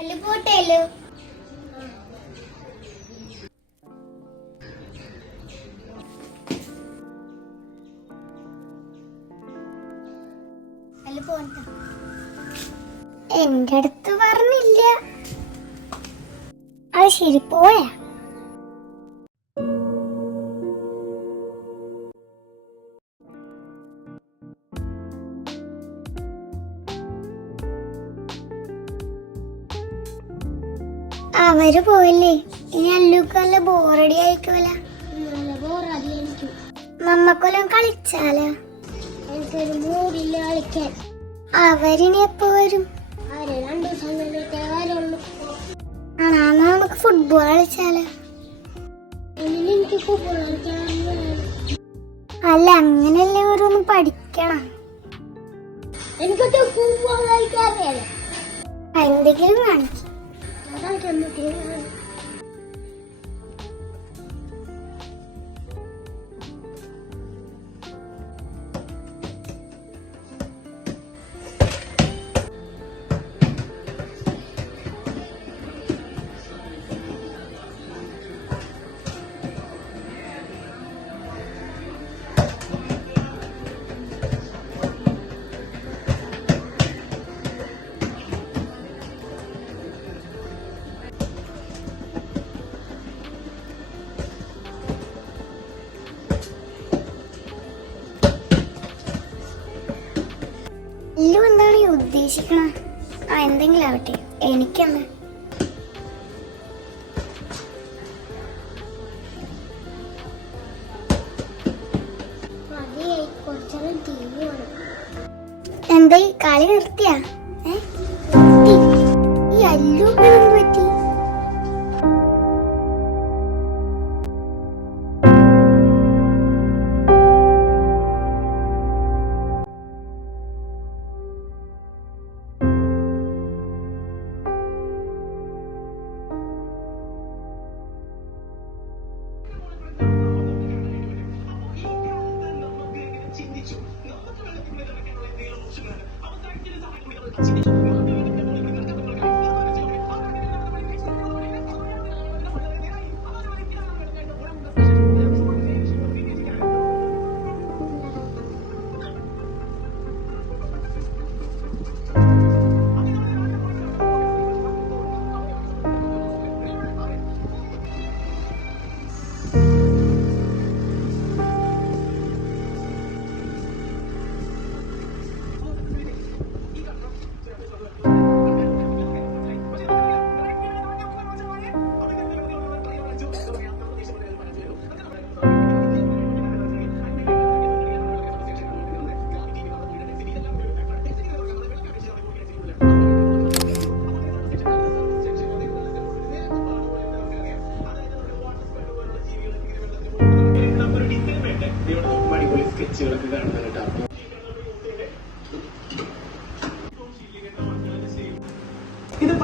അല്ല പോട്ടേലോ അല്ല പോണ്ട എന്റെ അടുത്ത് പറഞ്ഞില്ല. അത് ശരി പോയാ. അവര് പോയില്ലേ, ഇനി അല്ലൂക്കല്ല ബോറടി ആയിക്കോല. നമ്മക്കൊല്ലം കളിച്ചാലോ? എനിക്കൊരു മൂടില്ല കളിക്കാൻ. അവരിനി എപ്പോ വരും? ആണോ, നമുക്ക് ഫുട്ബോൾ കളിച്ചാലോ? അല്ല അങ്ങനെയല്ലേ ഓരോന്ന് പഠിക്കണം. എന്തെങ്കിലും കാണിക്കും. ഇല്ലു എന്താണ് ഈ ഉദ്ദേശിക്കണ? എന്തെങ്കിലും ആവട്ടെ, എനിക്കെന്താ. എന്താ ഈ കളി നിർത്തിയാ? ഈ അല്ലു പറ്റി സ്കെച്ചുകളൊക്കെ കാണുന്നത് കേട്ടോ. ഇത്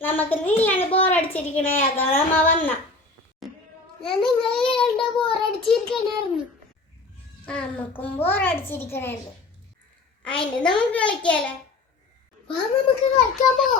നമുക്ക് നീലാണ് ബോറടിച്ചിരിക്കണേ, അതാണ് അമ്മ വന്ന. ഞാൻ നിങ്ങളെ ബോറടിച്ചിരിക്കണായിരുന്നു. നമുക്കും ബോറടിച്ചിരിക്കണായിരുന്നു. അതിന് നമുക്ക് കളിക്കാലോ. നമുക്ക് കളിക്കാമോ?